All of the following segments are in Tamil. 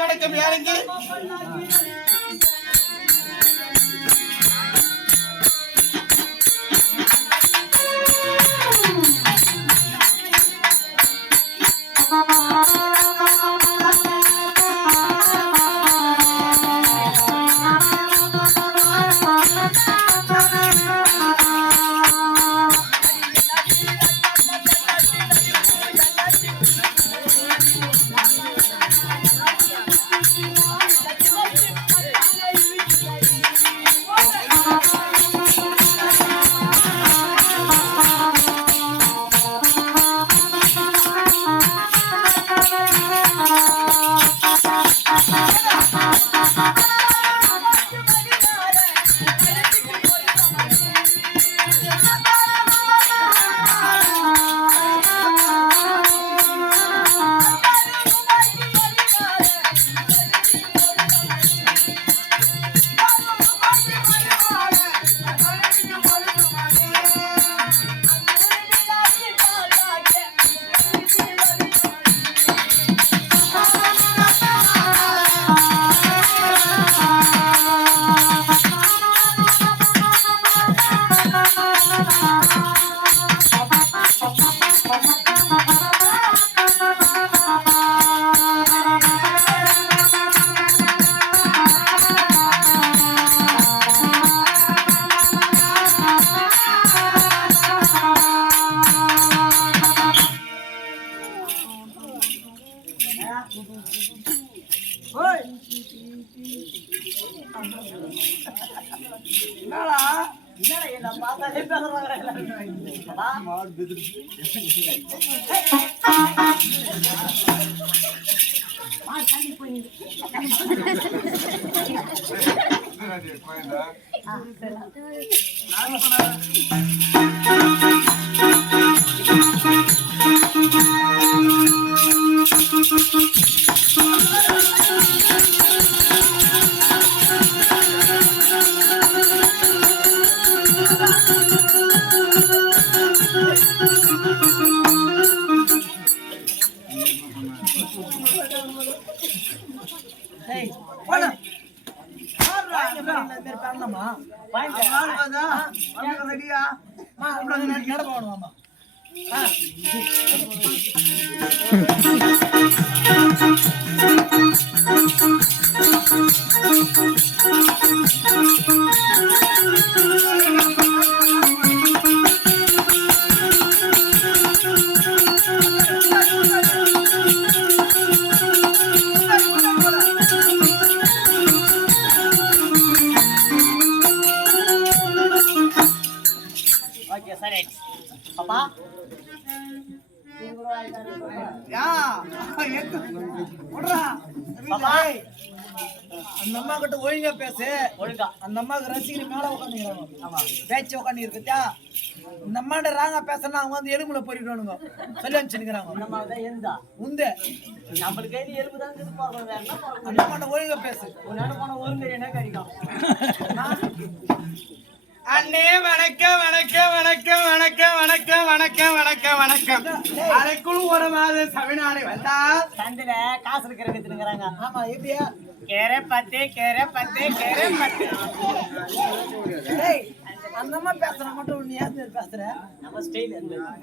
வணக்கம் யாருக்கு? என்னடா என்ன பார்த்தாலே பேசுறாங்க. அந்த அம்மா கிட்ட ஒழுங்கா பேசு. ஒழுங்கா அந்த அம்மாவுக்கு ரசிகர் மேல உட்காந்துக்கிறாங்க. பேச்சு உட்காந்து இருக்குதா? இந்த அம்மாட்ட ராங்கா பேசுனா அவங்க வந்து எலும்புல போயிடுவானுங்க. சொல்லி அனுப்பிச்சுக்கிறாங்க. உந்து நம்மளுக்கு எலும்பு தான் அந்த அம்மாட்ட ஒழுங்கா பேசு. ஒழுங்கு என்ன கிடைக்கும்? அண்ணே வணக்கம் வணக்கம் வணக்கம் வணக்கம் வணக்கம் வணக்கம் வணக்கம் வணக்கம். அரைக்குள் ஒரு மாத தமிழ்நாடு வந்தா சந்தில காசு இருக்கிறாங்க. ஆமா எப்படியா கேரே பத்து கேரே பத்து கேரே பத்து. அந்த அம்மா பேசுற மட்டும் நீ ஏன் பேசுற? நம்ம ஸ்டைல்.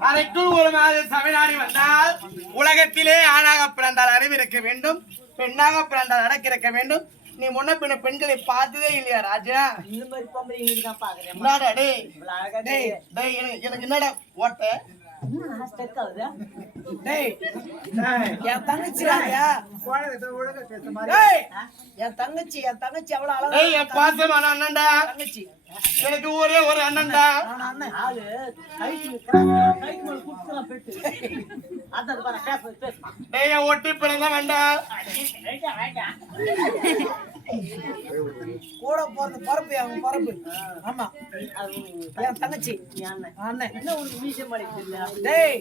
அரைக்குள் ஒரு மாத தமிழ்நாடு வந்தால் உலகத்திலே ஆணாக பிறந்தால் அறிவு இருக்க வேண்டும், பெண்ணாக பிறந்தால் அடக்க இருக்க வேண்டும். நீ முன்ன பின்ன பெண்களை பார்த்ததே இல்லையா ராஜா? இந்த மாதிரி பொம்பளை தான் பாக்குறேன். என்னடா எனக்கு என்னடா ஓட்ட என் தங்கச்சி என் தங்கச்சி அவ்வளவு அழகா. என் பாசமான அண்ணன்டா தங்கச்சி எனக்கு ஒரே ஒரு அண்ணன்டா. ஒட்டி பிறந்த வேண்டாம் கூட போறது பரப்பு அவங்க பரப்பு. ஆமா என் தங்கச்சி அண்ணன் என்ன ஒரு மீசை மாடிக்கு. டேய்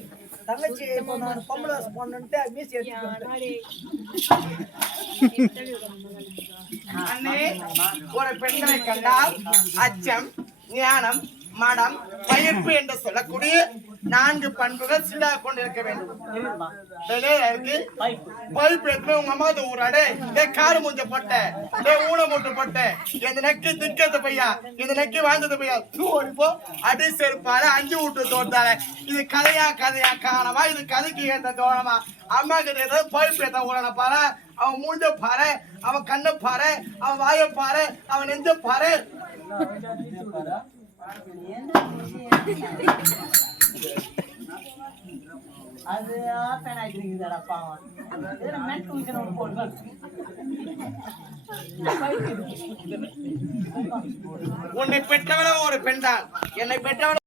தங்கச்சி இப்போ நான் பொம்பளை போனேன்ட்டு மீசை அண்ணே ஒரு பெண்களை கண்டால் அச்சம், ஞானம், மடம், பயிர்ப்பு என்று சொல்லக்கூடிய 4 பண்புகள் சீராக கொண்டிருக்க வேண்டும். பைப்பு எடுத்து உங்க அம்மா ஊராடே காடு மூஞ்ச போட்ட ஊன மூட்டை போட்ட இந்த நெக்கு திக்கத்து பையா இந்த நெக்கு வாழ்ந்தது பையா ஓடிப்போ அடி செருப்பால 5 வீட்டு தோட்டால. இது கதையா காணமா? இது கதைக்கு ஏற்ற தோணமா? அம்மா கிட்ட பைப்பு ஏற்ற ஊழன பாரு, அவன் மூஞ்ச பாரு, அவன் கண்ணை பாரு, அவன் வாயை பாரு, அவன் நெஞ்ச பாரு. அது உன்னை பெற்றவன ஒரு பெண் தான், என்னை பெற்றவன